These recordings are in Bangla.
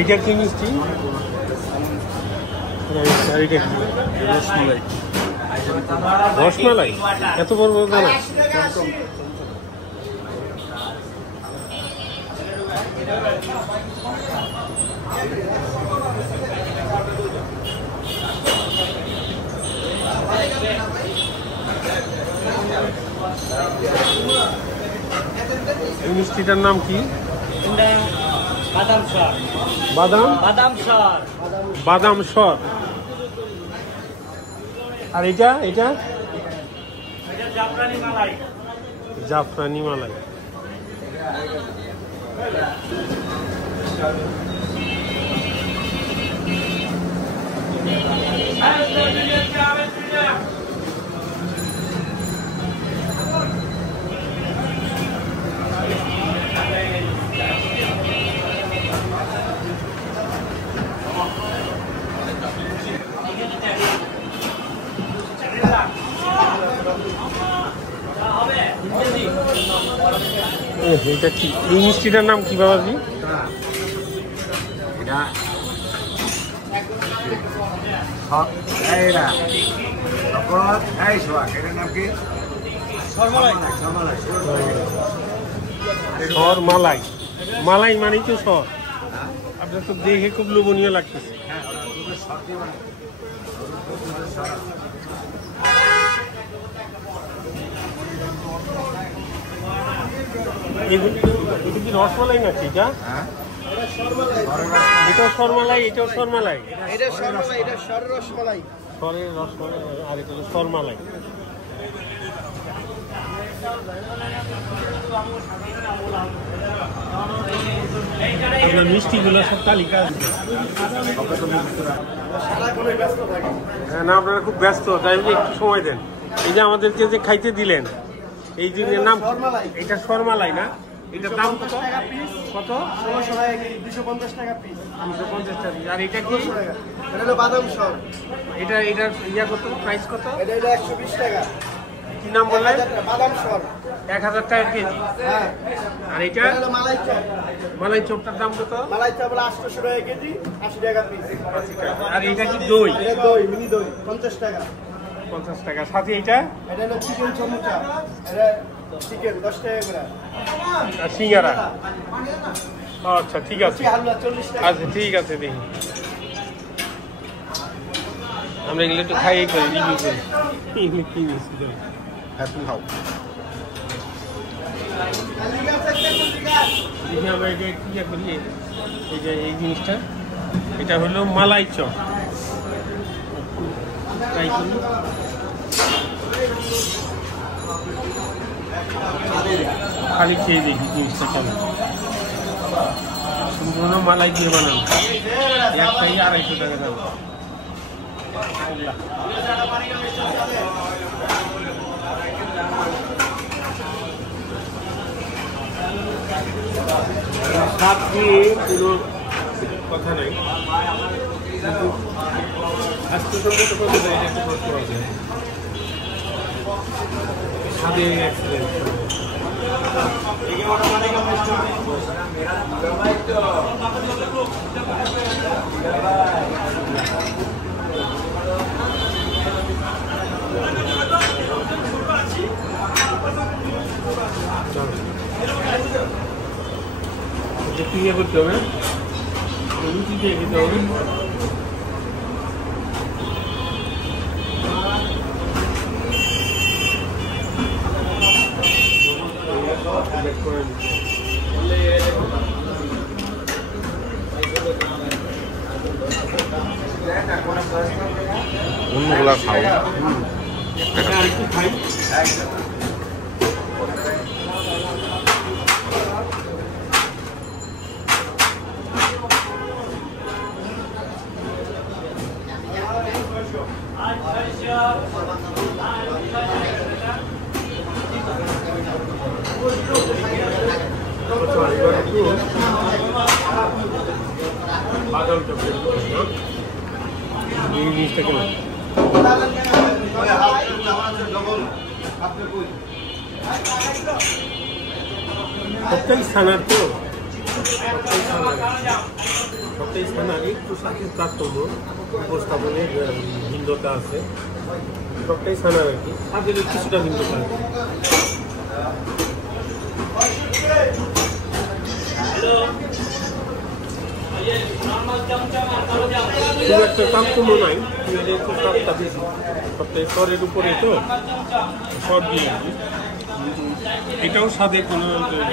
এটা কি মিষ্টি? রসমালাই। এত বড় বড় দানা? এই মিষ্টিটার নাম কি? বাদাম সর। বাদাম? বাদাম সর। বাদাম সর। আর এটা এটা জাফরানি মালাই। জাফরানি মালাই। এটা কি? এই মিষ্টিটার নাম কি বাবাজি? সর মালাই। মালাই মানেই তো সর। আপনার তো দেখে খুব লোভনীয় লাগতেছে। এটা কি রসমালাই নাকি? এটা এটাও সরমালাই, এটাও সরমালাই। সরের রসমালাই আর এটা হলো সরমালাই। আপনার মিষ্টিগুলো সব তালিকা আছে। হ্যাঁ না, আপনারা খুব ব্যস্ত, তাই একটু সময় দেন। এই যে আমাদেরকে যে খাইতে দিলেন, এই জিনিসের নাম এটা সরমালাই না? এটার দাম কত? কত? 250 টাকা পিস। 250 টাকা। আর এটা কি? এটা হলো বাদাম সর। এটা ইয়া কত? প্রাইস কত? এটা হলো 120 টাকা। কি নাম বললেন? বাদাম সর। 1000 টাকা কেজি। হ্যাঁ। আর এটা? এটা হলো মালাই চপ। মালাই চপটার দাম কত? মালাই চপ হলো 800 টাকা কেজি, 80 টাকা পিস। আর এটা কি দই? এটা দই, মিনি দই, 50 টাকা। 50 টাকা। সাথে এটা? এটা হলো চিকেন সমুচা। এটা চিকেন 10 টাকা করে। আর সিঙ্গারা? আচ্ছা ঠিক আছে। হালুয়া 40 টাকা। আচ্ছা ঠিক আছে, দেখি আমরা এগুলো একটু খাইয়ে করি, রিভিউ করি। কি মিষ্টি হ্যাপি হাউ। দেখি আমরা এটা কি করি। এই যে এই জিনিসটা, এটা হলো মালাই চপ। ট্রাই করি। খালি খেয়ে দেখি জিনিসটা কেমন। সম্পূর্ণ মালাই দিয়ে বানানো, একটাই 250 টাকা দাম। স্বাদ দিয়ে কোনো কথা নাই, কিন্তু স্বাস্থ্যসম্মত কথা এটা একটু খরচ করা যায়। স্বাদে অ্যাক্সিডেন্ট। ইয়ে করতে হবে, রুটি দিয়ে খেতে হবে। অন্যগুলা খাও। আরেকটু খাই। বাদাম চপ এই জিনিসটা কেন সবটাই ছানার তো সবটাই ছানার একটু সাথে তারতম্য উপস্থাপনের ভিন্নতা আছে সবটাই ছানার আর কি তাদের কিছুটা ভিন্নতা আছে খুব একটা তারতম্য নাই একটু স্বাদটা বেশি সবটাই স্বরের উপরে তো সর দিয়ে এটাও স্বাদে কোনো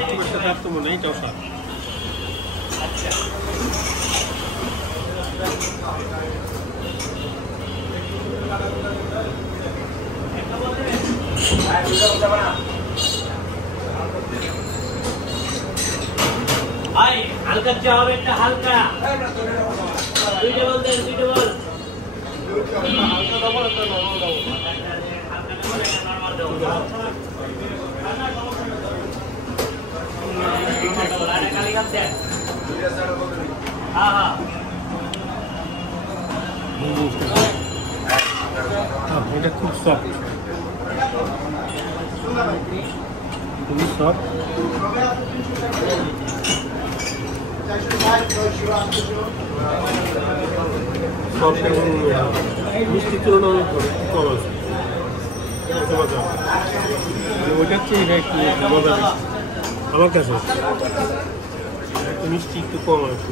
খুব একটা তারতম্য নেই এটাও স্বাদ ভাই হালকা চা হবে একটা হালকা দুইটা বল দেন দুইটা বল এটা খুব সফট খুবই সফট সফট এবং মিষ্টির তুলনায় অনেক কম আছে ওইটার চেয়ে এটা একটু মজা বেশি আমার কাছে একটু মিষ্টি একটু কম আছে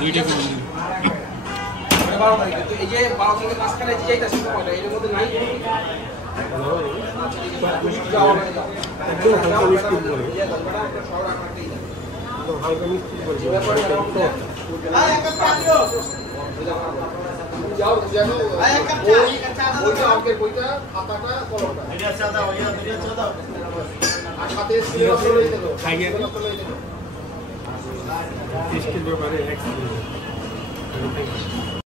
দুইটা এই যে 12 থেকে মাঝখানে যে যাইতাছে এর মধ্যে নাই একদম হালকা মিষ্টি করে হালকা মিষ্টি করে যাও জানো ওইটা আজকের বইটা খাতাটা কলমটা এটা সাদা ওইটা সাদা আর সাথে সিরাপ লই দেবো খাইয়ে টেস্টের ব্যাপারে